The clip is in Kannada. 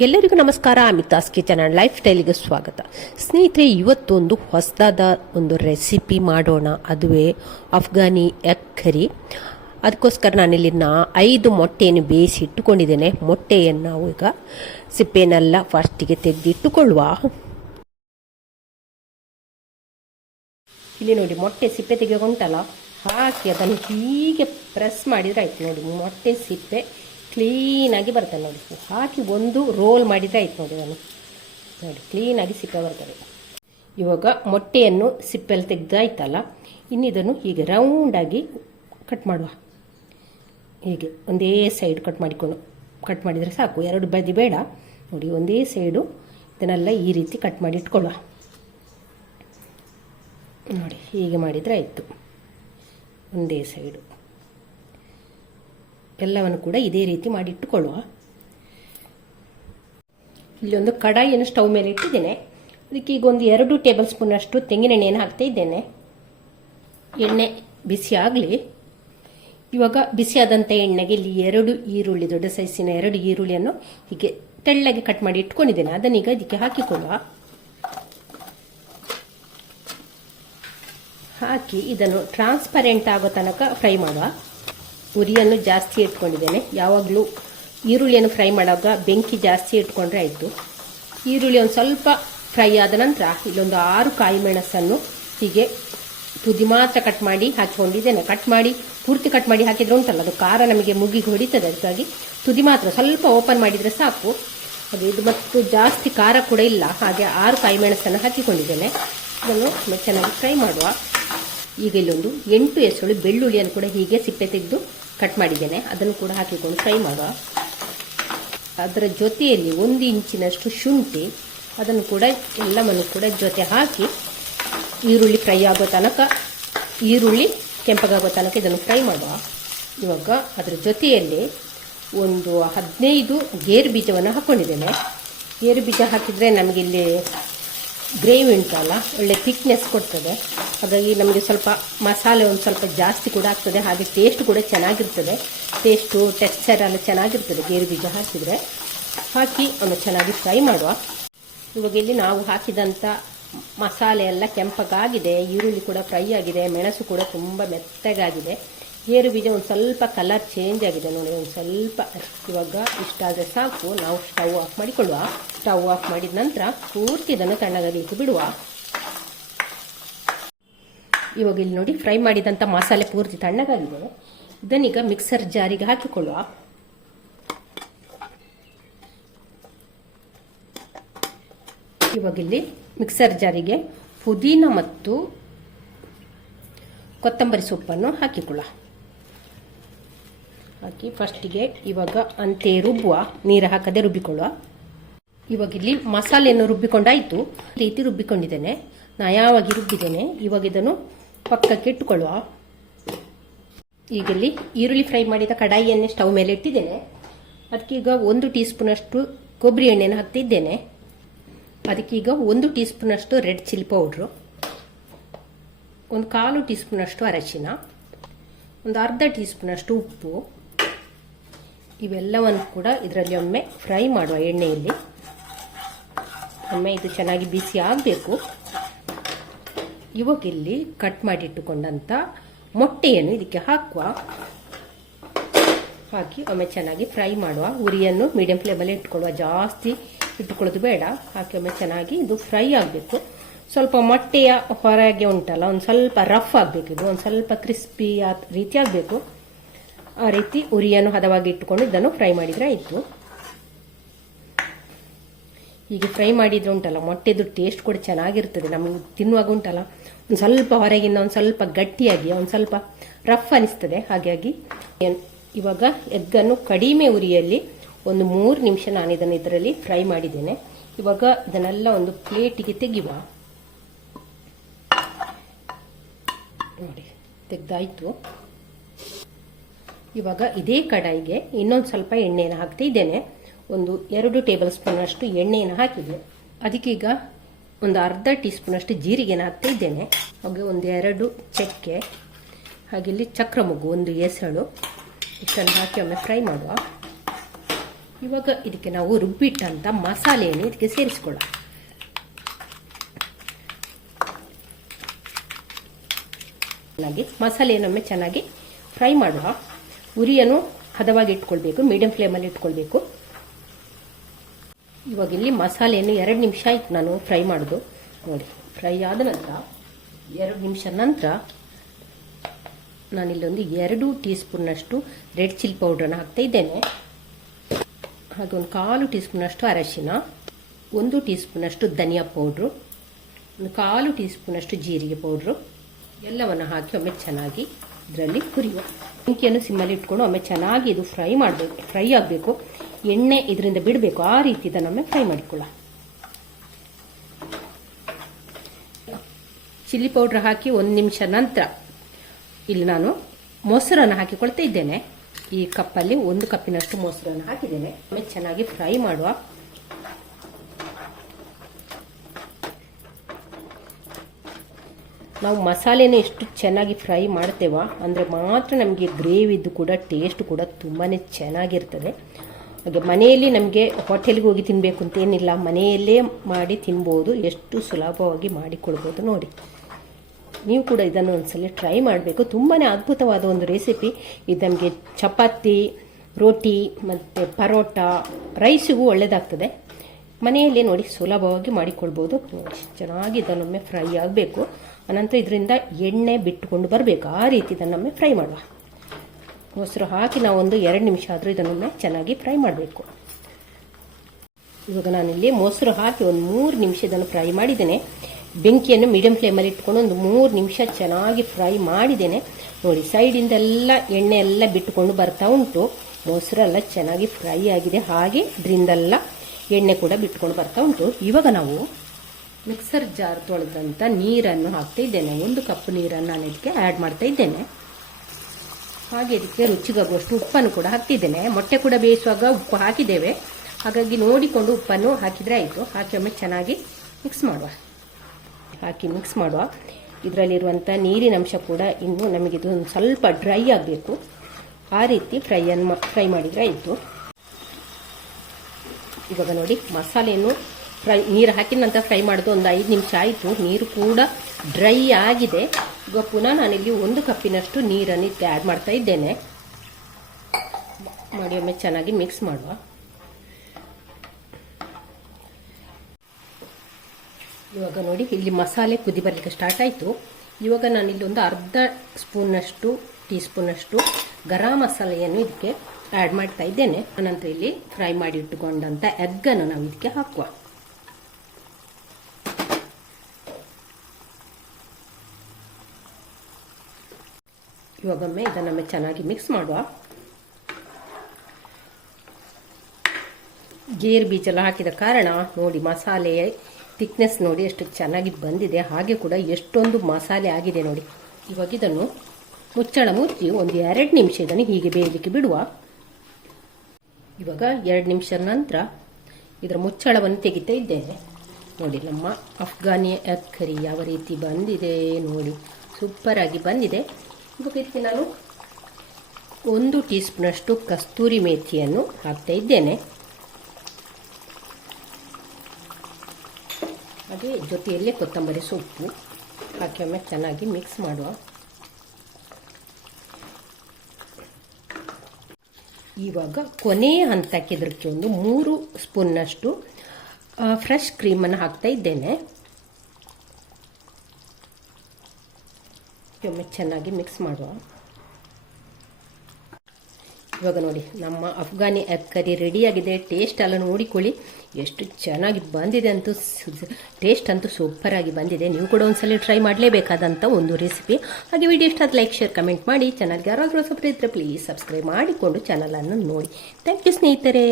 ಎಲ್ಲರಿಗೂ ನಮಸ್ಕಾರ. ಅಮಿತಾಸ್ ಕಿಚನ್ ಆ್ಯಂಡ್ ಲೈಫ್ ಸ್ಟೈಲಿಗೆ ಸ್ವಾಗತ. ಸ್ನೇಹಿತರೆ, ಇವತ್ತೊಂದು ಹೊಸದಾದ ಒಂದು ರೆಸಿಪಿ ಮಾಡೋಣ. ಅದುವೇ ಅಫ್ಘಾನಿ ಎಗ್ ಕರಿ. ಅದಕ್ಕೋಸ್ಕರ ನಾನಿಲ್ಲಿನ 5 ಮೊಟ್ಟೆಯನ್ನು ಬೇಯಿಸಿ ಇಟ್ಟುಕೊಂಡಿದ್ದೇನೆ. ಮೊಟ್ಟೆಯನ್ನು ನಾವು ಈಗ ಸಿಪ್ಪೆನೆಲ್ಲ ಫಸ್ಟಿಗೆ ತೆಗೆದಿಟ್ಟುಕೊಳ್ಳುವ. ಇಲ್ಲಿ ನೋಡಿ, ಮೊಟ್ಟೆ ಸಿಪ್ಪೆ ತೆಗೆದುಕೊಂಡಲ್ಲ, ಹಾಕಿ ಅದನ್ನು ಹೀಗೆ ಪ್ರೆಸ್ ಮಾಡಿದರೆ ಆಯ್ತು. ನೋಡಿ, ಮೊಟ್ಟೆ ಸಿಪ್ಪೆ ಕ್ಲೀನಾಗಿ ಬರ್ತದೆ. ನೋಡಿ, ಹಾಕಿ ಒಂದು ರೋಲ್ ಮಾಡಿದರೆ ಆಯ್ತು. ನೋಡಿ, ನಾನು ನೋಡಿ ಕ್ಲೀನಾಗಿ ಸಿಪ್ಪೆ ಬರ್ತದೆ. ಇವಾಗ ಮೊಟ್ಟೆಯನ್ನು ಸಿಪ್ಪೆಯಲ್ಲಿ ತೆಗೆದಾಯ್ತಲ್ಲ, ಇನ್ನಿದನ್ನು ಹೀಗೆ ರೌಂಡಾಗಿ ಕಟ್ ಮಾಡುವ. ಹೀಗೆ ಒಂದೇ ಸೈಡ್ ಕಟ್ ಮಾಡಿದರೆ ಸಾಕು. 2 ಬದಿ ಬೇಡ. ನೋಡಿ, ಒಂದೇ ಸೈಡು ಇದನ್ನೆಲ್ಲ ಈ ರೀತಿ ಕಟ್ ಮಾಡಿ ಇಟ್ಕೊಳ್ಳುವ. ನೋಡಿ, ಹೀಗೆ ಮಾಡಿದರೆ ಆಯಿತು. ಒಂದೇ ಸೈಡು ಎಲ್ಲವನ್ನು ಕೂಡ ಇದೇ ರೀತಿ ಮಾಡಿಟ್ಟುಕೊಳ್ಳುವ. ಇಲ್ಲೊಂದು ಕಡಾಯಿಯನ್ನು ಸ್ಟವ್ ಮೇಲೆ ಇಟ್ಟಿದ್ದೇನೆ. ಅದಕ್ಕೆ ಈಗ ಒಂದು 2 ಟೇಬಲ್ ಸ್ಪೂನ್ ಅಷ್ಟು ತೆಂಗಿನ ಎಣ್ಣೆಯನ್ನು ಹಾಕ್ತಾ ಇದ್ದೇನೆ. ಎಣ್ಣೆ ಬಿಸಿ ಆಗಲಿ. ಇವಾಗ ಬಿಸಿಯಾದಂಥ ಎಣ್ಣೆಗೆ ಇಲ್ಲಿ 2 ಈರುಳ್ಳಿ, ದೊಡ್ಡ ಸೈಜಿನ 2 ಈರುಳ್ಳಿಯನ್ನು ಹೀಗೆ ತೆಳ್ಳಗೆ ಕಟ್ ಮಾಡಿ ಇಟ್ಕೊಂಡಿದ್ದೇನೆ. ಅದನ್ನೀಗ ಇದಕ್ಕೆ ಹಾಕಿಕೊಳ್ಳುವ. ಹಾಕಿ ಇದನ್ನು ಟ್ರಾನ್ಸ್ಪರೆಂಟ್ ಆಗೋ ತನಕ ಫ್ರೈ ಮಾಡುವ. ಉರಿಯನ್ನು ಜಾಸ್ತಿ ಇಟ್ಕೊಂಡಿದ್ದೇನೆ. ಯಾವಾಗಲೂ ಈರುಳ್ಳಿಯನ್ನು ಫ್ರೈ ಮಾಡುವಾಗ ಬೆಂಕಿ ಜಾಸ್ತಿ ಇಟ್ಕೊಂಡ್ರೆ ಆಯಿತು. ಈರುಳ್ಳಿ ಒಂದು ಸ್ವಲ್ಪ ಫ್ರೈ ಆದ ನಂತರ ಇಲ್ಲೊಂದು 6 ಕಾಯಿ ಮೆಣಸನ್ನು ಹೀಗೆ ತುದಿ ಮಾತ್ರ ಕಟ್ ಮಾಡಿ ಹಾಕಿಕೊಂಡಿದ್ದೇನೆ. ಪೂರ್ತಿ ಕಟ್ ಮಾಡಿ ಹಾಕಿದ್ರೆ ಉಂಟಲ್ಲ, ಅದು ಖಾರ ನಮಗೆ ಮುಗಿಗೆ ಹೊಡಿತದೆ. ಅದಕ್ಕಾಗಿ ತುದಿ ಮಾತ್ರ ಸ್ವಲ್ಪ ಓಪನ್ ಮಾಡಿದರೆ ಸಾಕು. ಅದು ಇದು ಮತ್ತು ಜಾಸ್ತಿ ಖಾರ ಕೂಡ ಇಲ್ಲ. ಹಾಗೆ 6 ಕಾಯಿ ಮೆಣಸನ್ನು ಹಾಕಿಕೊಂಡಿದ್ದೇನೆ. ಇದನ್ನು ಚೆನ್ನಾಗಿ ಫ್ರೈ ಮಾಡುವ. ಈಗ ಇಲ್ಲೊಂದು 8 ಎಸಳು ಬೆಳ್ಳುಳ್ಳಿಯನ್ನು ಕೂಡ ಹೀಗೆ ಸಿಪ್ಪೆ ತೆಗೆದು ಕಟ್ ಮಾಡಿದ್ದೇನೆ. ಅದನ್ನು ಕೂಡ ಹಾಕಿಕೊಂಡು ಫ್ರೈ ಮಾಡುವ. ಅದರ ಜೊತೆಯಲ್ಲಿ 1 ಇಂಚಿನಷ್ಟು ಶುಂಠಿ, ಅದನ್ನು ಕೂಡ ಎಲ್ಲವನ್ನು ಕೂಡ ಜೊತೆ ಹಾಕಿ ಈರುಳ್ಳಿ ಫ್ರೈ ಆಗೋ ತನಕ, ಈರುಳ್ಳಿ ಕೆಂಪಗಾಗೋ ತನಕ ಇದನ್ನು ಫ್ರೈ ಮಾಡುವ. ಇವಾಗ ಅದರ ಜೊತೆಯಲ್ಲಿ ಒಂದು 15 ಗೇರು ಬೀಜವನ್ನು ಹಾಕ್ಕೊಂಡಿದ್ದೇನೆ. ಗೇರು ಬೀಜ ಹಾಕಿದರೆ ನಮಗೆ ಇಲ್ಲಿ ಗ್ರೇವಿ ಉಂಟಲ್ಲ, ಒಳ್ಳೆ ಥಿಕ್ನೆಸ್ ಕೊಡ್ತದೆ. ಹಾಗಾಗಿ ನಮಗೆ ಸ್ವಲ್ಪ ಮಸಾಲೆ ಒಂದು ಸ್ವಲ್ಪ ಜಾಸ್ತಿ ಕೂಡ ಆಗ್ತದೆ. ಹಾಗೆ ಟೇಸ್ಟ್ ಕೂಡ ಚೆನ್ನಾಗಿರ್ತದೆ. ಟೆಕ್ಸ್ಚರ್ ಎಲ್ಲ ಚೆನ್ನಾಗಿರ್ತದೆ ಗೇರು ಬೀಜ ಹಾಕಿದರೆ. ಹಾಕಿ ಒಂದು ಚೆನ್ನಾಗಿ ಫ್ರೈ ಮಾಡುವ. ಇವಾಗ ಇಲ್ಲಿ ನಾವು ಹಾಕಿದಂಥ ಮಸಾಲೆ ಎಲ್ಲ ಕೆಂಪಗಾಗಿದೆ. ಈರುಳ್ಳಿ ಕೂಡ ಫ್ರೈ ಆಗಿದೆ. ಮೆಣಸು ಕೂಡ ತುಂಬ ಮೆತ್ತಗಾಗಿದೆ. ಗೇರು ಬೀಜ ಒಂದು ಸ್ವಲ್ಪ ಕಲರ್ ಚೇಂಜ್ ಆಗಿದೆ. ನೋಡಿ, ಒಂದು ಸ್ವಲ್ಪ. ಇವಾಗ ಇಷ್ಟಾದರೆ ಸಾಕು. ನಾವು ಸ್ಟವ್ ಆಫ್ ಮಾಡಿಕೊಳ್ಳುವ. ಸ್ಟವ್ ಆಫ್ ಮಾಡಿದ ನಂತರ ಪೂರ್ತಿ ಇದನ್ನು ತಣ್ಣಗಾಗಲಿಕ್ಕೆ ಬಿಡುವ. ಇವಾಗ ಇಲ್ಲಿ ನೋಡಿ, ಫ್ರೈ ಮಾಡಿದಂಥ ಮಸಾಲೆ ಪೂರ್ತಿ ತಣ್ಣಗಾಗಿದೆ. ಇದನ್ನೀಗ ಮಿಕ್ಸರ್ ಜಾರಿಗೆ ಹಾಕಿಕೊಳ್ಳುವ. ಇವಾಗ ಇಲ್ಲಿ ಮಿಕ್ಸರ್ ಜಾರಿಗೆ ಪುದೀನ ಮತ್ತು ಕೊತ್ತಂಬರಿ ಸೊಪ್ಪನ್ನು ಹಾಕಿಕೊಳ್ಳುವ. ಹಾಕಿ ಫಸ್ಟಿಗೆ ಇವಾಗ ಅಂತೆ ರುಬ್ಬುವ. ನೀರು ಹಾಕದೆ ರುಬ್ಬಿಕೊಳ್ಳುವ. ಇವಾಗ ಇಲ್ಲಿ ಮಸಾಲೆಯನ್ನು ರುಬ್ಬಿಕೊಂಡಾಯಿತು. ಈ ರೀತಿ ರುಬ್ಬಿಕೊಂಡಿದ್ದೇನೆ. ನಯವಾಗಿ ರುಬ್ಬಿದ್ದೇನೆ. ಇವಾಗ ಇದನ್ನು ಪಕ್ಕಕ್ಕೆ ಇಟ್ಟುಕೊಳ್ಳುವ. ಈಗ ಇಲ್ಲಿ ಈರುಳ್ಳಿ ಫ್ರೈ ಮಾಡಿದ ಕಡಾಯಿಯನ್ನೇ ಸ್ಟವ್ ಮೇಲೆ ಇಟ್ಟಿದ್ದೇನೆ. ಅದಕ್ಕೀಗ 1 ಟೀ ಸ್ಪೂನ್ ಅಷ್ಟು ಕೊಬ್ಬರಿ ಎಣ್ಣೆಯನ್ನು ಹಾಕ್ತಿದ್ದೇನೆ. ಅದಕ್ಕೀಗ 1 ಟೀ ಸ್ಪೂನ್ ಅಷ್ಟು ರೆಡ್ ಚಿಲ್ಲಿ ಪೌಡ್ರು, ಒಂದು 1/4 ಟೀ ಸ್ಪೂನ್ ಅಷ್ಟು ಅರಶಿನ, ಒಂದು 1/2 ಟೀ ಸ್ಪೂನ್ ಅಷ್ಟು ಉಪ್ಪು. ಇವೆಲ್ಲವನ್ನು ಕೂಡ ಇದರಲ್ಲಿ ಒಮ್ಮೆ ಫ್ರೈ ಮಾಡುವ ಎಣ್ಣೆಯಲ್ಲಿ. ಒಮ್ಮೆ ಇದು ಚೆನ್ನಾಗಿ ಬಿಸಿ ಆಗಬೇಕು. ಇವಾಗ ಇಲ್ಲಿ ಕಟ್ ಮಾಡಿಟ್ಟುಕೊಂಡಂಥ ಮೊಟ್ಟೆಯನ್ನು ಇದಕ್ಕೆ ಹಾಕುವ. ಹಾಕಿ ಒಮ್ಮೆ ಚೆನ್ನಾಗಿ ಫ್ರೈ ಮಾಡುವ. ಉರಿಯನ್ನು ಮೀಡಿಯಂ ಫ್ಲೇಮಲ್ಲಿ ಇಟ್ಕೊಳ್ಳುವ. ಜಾಸ್ತಿ ಇಟ್ಟುಕೊಳ್ಳೋದು ಬೇಡ. ಹಾಕಿ ಒಮ್ಮೆ ಚೆನ್ನಾಗಿ ಇದು ಫ್ರೈ ಆಗಬೇಕು. ಸ್ವಲ್ಪ ಮೊಟ್ಟೆಯ ಹೊರಗೆ ಉಂಟಲ್ಲ, ಒಂದು ಸ್ವಲ್ಪ ರಫ್ ಆಗಬೇಕು. ಇದು ಒಂದು ಸ್ವಲ್ಪ ಕ್ರಿಸ್ಪಿ ರೀತಿ ಆಗಬೇಕು. ಆ ರೀತಿ ಉರಿಯನ್ನು ಹದವಾಗಿ ಇಟ್ಟುಕೊಂಡು ಇದನ್ನು ಫ್ರೈ ಮಾಡಿದರೆ ಆಯಿತು. ಹೀಗೆ ಫ್ರೈ ಮಾಡಿದರೆ ಉಂಟಲ್ಲ, ಮೊಟ್ಟೆದು ಟೇಸ್ಟ್ ಕೂಡ ಚೆನ್ನಾಗಿರ್ತದೆ. ನಮಗೆ ತಿನ್ನುವಾಗ ಉಂಟಲ್ಲ, ಒಂದು ಸ್ವಲ್ಪ ಹೊರಗಿಂದ ಒಂದು ಸ್ವಲ್ಪ ಗಟ್ಟಿಯಾಗಿ, ಒಂದು ಸ್ವಲ್ಪ ರಫ್ ಅನಿಸ್ತದೆ. ಹಾಗಾಗಿ ಇವಾಗ ಎಗ್ಗನ್ನು ಕಡಿಮೆ ಉರಿಯಲ್ಲಿ ಒಂದು 3 ನಿಮಿಷ ನಾನು ಇದರಲ್ಲಿ ಫ್ರೈ ಮಾಡಿದ್ದೇನೆ. ಇವಾಗ ಇದನ್ನೆಲ್ಲ ಒಂದು ಪ್ಲೇಟಿಗೆ ತೆಗೆಯುವ. ನೋಡಿ, ತೆಗೆದಾಯಿತು. ಇವಾಗ ಇದೇ ಕಡಾಯಿಗೆ ಇನ್ನೊಂದು ಸ್ವಲ್ಪ ಎಣ್ಣೆಯನ್ನು ಹಾಕ್ತಾ ಇದ್ದೇನೆ. ಒಂದು 2 ಟೇಬಲ್ ಸ್ಪೂನ್ ಅಷ್ಟು ಎಣ್ಣೆಯನ್ನು ಹಾಕಿದೆ. ಅದಕ್ಕೀಗ ಒಂದು 1/2 ಟೀ ಸ್ಪೂನ್ ಅಷ್ಟು ಜೀರಿಗೆನ ಹಾಕ್ತಾ ಇದ್ದೇನೆ. ಹಾಗೆ ಒಂದು 2 ಚಕ್ಕೆ, ಹಾಗೆ ಇಲ್ಲಿ ಚಕ್ರಮೊಗ್ಗು 1 ಎಸಳು, ಇಷ್ಟನ್ನು ಹಾಕಿ ಒಮ್ಮೆ ಫ್ರೈ ಮಾಡುವ. ಇವಾಗ ಇದಕ್ಕೆ ನಾವು ರುಬ್ಬಿಟ್ಟಂಥ ಮಸಾಲೆಯನ್ನು ಇದಕ್ಕೆ ಸೇರಿಸ್ಕೊಳ್ಳೋಣ. ಚೆನ್ನಾಗಿ ಮಸಾಲೆಯನ್ನೊಮ್ಮೆ ಚೆನ್ನಾಗಿ ಫ್ರೈ ಮಾಡುವ. ಉರಿಯನ್ನು ಹದವಾಗಿ ಇಟ್ಕೊಳ್ಬೇಕು, ಮೀಡಿಯಂ ಫ್ಲೇಮಲ್ಲಿ ಇಟ್ಕೊಳ್ಬೇಕು. ಇವಾಗ ಇಲ್ಲಿ ಮಸಾಲೆಯನ್ನು 2 ನಿಮಿಷ ಆಯ್ತು ನಾನು ಫ್ರೈ ಮಾಡೋದು. ನೋಡಿ, ಫ್ರೈ ಆದ ನಂತರ 2 ನಿಮಿಷ ನಂತರ ನಾನಿಲ್ಲೊಂದು 2 ಟೀ ಸ್ಪೂನ್ನಷ್ಟು ರೆಡ್ ಚಿಲ್ಲಿ ಪೌಡ್ರನ್ನು ಹಾಕ್ತಾ ಇದ್ದೇನೆ. ಹಾಗೆ ಒಂದು 1/4 ಟೀ ಸ್ಪೂನಷ್ಟು ಅರಶಿನ, 1 ಟೀ ಸ್ಪೂನಷ್ಟು ಧನಿಯಾ ಪೌಡ್ರು, ಒಂದು 1/4 ಟೀ ಸ್ಪೂನಷ್ಟು ಜೀರಿಗೆ ಪೌಡ್ರು ಎಲ್ಲವನ್ನು ಹಾಕಿ ಒಮ್ಮೆ ಚೆನ್ನಾಗಿ ಇದರಲ್ಲಿ ಹುರಿಯುವ. ಬೆಂಕಿಯನ್ನು ಸಿಮ್ಮಲ್ಲಿ ಇಟ್ಕೊಂಡು ಒಮ್ಮೆ ಚೆನ್ನಾಗಿ ಇದು ಫ್ರೈ ಆಗಬೇಕು. ಎಣ್ಣೆ ಇದರಿಂದ ಬಿಡಬೇಕು, ಆ ರೀತಿ ಇದನ್ನೊಮ್ಮೆ ಫ್ರೈ ಮಾಡಿಕೊಳ್ಳ. ಚಿಲ್ಲಿ ಪೌಡ್ರ್ ಹಾಕಿ 1 ನಿಮಿಷ ನಂತರ ಇಲ್ಲಿ ನಾನು ಮೊಸರನ್ನು ಹಾಕಿಕೊಳ್ತಾ ಇದ್ದೇನೆ. ಈ ಕಪ್ಪಲ್ಲಿ 1 ಕಪ್ಪಿನಷ್ಟು ಮೊಸರನ್ನು ಹಾಕಿದ್ದೇನೆ. ಒಮ್ಮೆ ಚೆನ್ನಾಗಿ ಫ್ರೈ ಮಾಡುವ. ನಾವು ಮಸಾಲೆನ ಎಷ್ಟು ಚೆನ್ನಾಗಿ ಫ್ರೈ ಮಾಡ್ತೇವ ಅಂದರೆ ಮಾತ್ರ ನಮಗೆ ಗ್ರೇವಿದು ಕೂಡ ಟೇಸ್ಟ್ ಕೂಡ ತುಂಬಾ ಚೆನ್ನಾಗಿರ್ತದೆ. ಹಾಗೆ ಮನೆಯಲ್ಲಿ ನಮಗೆ ಹೋಟೆಲ್ಗೆ ಹೋಗಿ ತಿನ್ನಬೇಕು ಅಂತ ಏನಿಲ್ಲ, ಮನೆಯಲ್ಲೇ ಮಾಡಿ ತಿನ್ಬೋದು. ಎಷ್ಟು ಸುಲಭವಾಗಿ ಮಾಡಿಕೊಳ್ಬೋದು ನೋಡಿ. ನೀವು ಕೂಡ ಇದನ್ನು ಒಂದ್ಸಲ ಟ್ರೈ ಮಾಡಬೇಕು. ತುಂಬಾ ಅದ್ಭುತವಾದ ಒಂದು ರೆಸಿಪಿ ಇದು. ನಮಗೆ ಚಪಾತಿ, ರೋಟಿ ಮತ್ತು ಪರೋಟ, ರೈಸಿಗೂ ಒಳ್ಳೆಯದಾಗ್ತದೆ. ಮನೆಯಲ್ಲೇ ನೋಡಿ ಸುಲಭವಾಗಿ ಮಾಡಿಕೊಳ್ಬೋದು. ನೋಡಿ, ಚೆನ್ನಾಗಿ ಇದನ್ನೊಮ್ಮೆ ಫ್ರೈ ಆಗಬೇಕು. ಅನಂತರ ಇದರಿಂದ ಎಣ್ಣೆ ಬಿಟ್ಟುಕೊಂಡು ಬರಬೇಕು, ಆ ರೀತಿ ಇದನ್ನೊಮ್ಮೆ ಫ್ರೈ ಮಾಡುವ. ಮೊಸರು ಹಾಕಿ ನಾವು ಒಂದು 2 ನಿಮಿಷ ಆದರೂ ಇದನ್ನೊಮ್ಮೆ ಚೆನ್ನಾಗಿ ಫ್ರೈ ಮಾಡಬೇಕು. ಇವಾಗ ನಾನಿಲ್ಲಿ ಮೊಸರು ಹಾಕಿ ಒಂದು 3 ನಿಮಿಷ ಇದನ್ನು ಫ್ರೈ ಮಾಡಿದ್ದೇನೆ. ಬೆಂಕಿಯನ್ನು ಮೀಡಿಯಂ ಫ್ಲೇಮಲ್ಲಿ ಇಟ್ಕೊಂಡು ಒಂದು 3 ನಿಮಿಷ ಚೆನ್ನಾಗಿ ಫ್ರೈ ಮಾಡಿದ್ದೇನೆ. ನೋಡಿ, ಸೈಡಿಂದೆಲ್ಲ ಎಣ್ಣೆ ಎಲ್ಲ ಬಿಟ್ಟುಕೊಂಡು ಬರ್ತಾ ಉಂಟು. ಮೊಸರೆಲ್ಲ ಚೆನ್ನಾಗಿ ಫ್ರೈ ಆಗಿದೆ, ಹಾಗೆ ಇದರಿಂದೆಲ್ಲ ಎಣ್ಣೆ ಕೂಡ ಬಿಟ್ಕೊಂಡು ಬರ್ತಾ ಉಂಟು. ಇವಾಗ ನಾವು ಮಿಕ್ಸರ್ ಜಾರ್ ತೊಳೆದಂಥ ನೀರನ್ನು ಹಾಕ್ತಾ ಇದ್ದೇನೆ. 1 ಕಪ್ ನೀರನ್ನು ನಾನು ಇದಕ್ಕೆ ಆ್ಯಡ್ ಮಾಡ್ತಾ ಇದ್ದೇನೆ. ಹಾಗೆ ಇದಕ್ಕೆ ರುಚಿಗಾಗುವಷ್ಟು ಉಪ್ಪನ್ನು ಕೂಡ ಹಾಕ್ತಿದ್ದೇನೆ. ಮೊಟ್ಟೆ ಕೂಡ ಬೇಯಿಸುವಾಗ ಉಪ್ಪು ಹಾಕಿದ್ದೇವೆ, ಹಾಗಾಗಿ ನೋಡಿಕೊಂಡು ಉಪ್ಪನ್ನು ಹಾಕಿದರೆ ಆಯಿತು. ಹಾಕಿ ಒಮ್ಮೆ ಚೆನ್ನಾಗಿ ಮಿಕ್ಸ್ ಮಾಡುವ. ಇದರಲ್ಲಿರುವಂಥ ನೀರಿನ ಅಂಶ ಕೂಡ ಇನ್ನು ನಮಗಿದು ಒಂದು ಸ್ವಲ್ಪ ಡ್ರೈ ಆಗಬೇಕು, ಆ ರೀತಿ ಫ್ರೈ ಮಾಡಿದರೆ ಆಯಿತು. ಇವಾಗ ನೋಡಿ, ಮಸಾಲೆಯನ್ನು ನೀರು ಹಾಕಿದ ನಂತರ ಫ್ರೈ ಮಾಡೋದು ಒಂದು 5 ನಿಮಿಷ ಆಯಿತು. ನೀರು ಕೂಡ ಡ್ರೈ ಆಗಿದೆ. ಈಗ ಪುನಃ ನಾನಿಲ್ಲಿ 1 ಕಪ್ಪಿನಷ್ಟು ನೀರನ್ನು ಇದಕ್ಕೆ ಆ್ಯಡ್ ಮಾಡ್ತಾ ಇದ್ದೇನೆ. ಮಾಡಿ ಒಮ್ಮೆ ಚೆನ್ನಾಗಿ ಮಿಕ್ಸ್ ಮಾಡುವ. ಇವಾಗ ನೋಡಿ, ಇಲ್ಲಿ ಮಸಾಲೆ ಕುದಿ ಬರಲಿಕ್ಕೆ ಸ್ಟಾರ್ಟ್ ಆಯಿತು. ಇವಾಗ ನಾನಿಲ್ಲಿ ಒಂದು ಅರ್ಧ ಟೀ ಸ್ಪೂನಷ್ಟು ಗರಂ ಮಸಾಲೆಯನ್ನು ಇದಕ್ಕೆ ಆ್ಯಡ್ ಮಾಡ್ತಾ ಇದ್ದೇನೆ. ಅನಂತರ ಇಲ್ಲಿ ಫ್ರೈ ಮಾಡಿ ಇಟ್ಟುಕೊಂಡಂಥ ಎಗ್ಗನ್ನು ನಾವು ಇದಕ್ಕೆ ಹಾಕುವ. ಇವಾಗೊಮ್ಮೆ ಇದನ್ನೊಮ್ಮೆ ಚೆನ್ನಾಗಿ ಮಿಕ್ಸ್ ಮಾಡುವ. ಗೇರು ಬೀಜ ಎಲ್ಲ ಹಾಕಿದ ಕಾರಣ ನೋಡಿ, ಮಸಾಲೆಯ ಥಿಕ್ನೆಸ್ ನೋಡಿ ಎಷ್ಟು ಚೆನ್ನಾಗಿ ಬಂದಿದೆ. ಹಾಗೆ ಕೂಡ ಎಷ್ಟೊಂದು ಮಸಾಲೆ ಆಗಿದೆ ನೋಡಿ. ಇವಾಗ ಇದನ್ನು ಮುಚ್ಚಳ ಮುಚ್ಚಿ ಒಂದು 2 ನಿಮಿಷ ಇದನ್ನು ಹೀಗೆ ಬೇಯಲಿಕ್ಕೆ ಬಿಡುವ. ಇವಾಗ 2 ನಿಮಿಷ ನಂತರ ಇದರ ಮುಚ್ಚಳವನ್ನು ತೆಗಿತಾ ಇದ್ದೇನೆ. ನೋಡಿ, ನಮ್ಮ ಅಫ್ಘಾನಿ ಎಗ್ ಕರಿ ಯಾವ ರೀತಿ ಬಂದಿದೆ ನೋಡಿ, ಸೂಪರ್ ಆಗಿ ಬಂದಿದೆ. ಇವಾಗ ಇದಕ್ಕೆ ನಾನು 1 ಟೀ ಸ್ಪೂನಷ್ಟು ಕಸ್ತೂರಿ ಮೇಥಿಯನ್ನು ಹಾಕ್ತಾ ಇದ್ದೇನೆ. ಹಾಗೆ ಜೊತೆಯಲ್ಲೇ ಕೊತ್ತಂಬರಿ ಸೊಪ್ಪು ಹಾಕಿ ಒಮ್ಮೆ ಚೆನ್ನಾಗಿ ಮಿಕ್ಸ್ ಮಾಡುವ. ಇವಾಗ ಕೊನೆಯ ಹಂತಕ್ಕೆ ಇದಕ್ಕೆ ಒಂದು 3 ಸ್ಪೂನ್ನಷ್ಟು ಫ್ರೆಶ್ ಕ್ರೀಮನ್ನು ಹಾಕ್ತಾ ಇದ್ದೇನೆ. ಒಮ್ಮೆ ಚೆನ್ನಾಗಿ ಮಿಕ್ಸ್ ಮಾಡುವ. ಇವಾಗ ನೋಡಿ, ನಮ್ಮ ಅಫ್ಘಾನಿ ಎಗ್ ಕರಿ ರೆಡಿಯಾಗಿದೆ. ಟೇಸ್ಟ್ ಎಲ್ಲ ನೋಡಿಕೊಳ್ಳಿ ಎಷ್ಟು ಚೆನ್ನಾಗಿ ಬಂದಿದೆ ಅಂತೂ. ಟೇಸ್ಟ್ ಅಂತೂ ಸೂಪರ್ ಆಗಿ ಬಂದಿದೆ. ನೀವು ಕೂಡ ಒಂದ್ಸಲ ಟ್ರೈ ಮಾಡಲೇಬೇಕಾದಂಥ ಒಂದು ರೆಸಿಪಿ. ಹಾಗೆ ವಿಡಿಯೋ ಇಷ್ಟ ಆದ ಲೈಕ್, ಶೇರ್, ಕಮೆಂಟ್ ಮಾಡಿ. ಚಾನಲ್ಗೆ ಯಾರಾದರೂ ಹೊಸಬರು ಇದ್ದರೆ ಪ್ಲೀಸ್ ಸಬ್ಸ್ಕ್ರೈಬ್ ಮಾಡಿಕೊಂಡು ಚಾನಲನ್ನು ನೋಡಿ. ಥ್ಯಾಂಕ್ ಯು ಸ್ನೇಹಿತರೆ.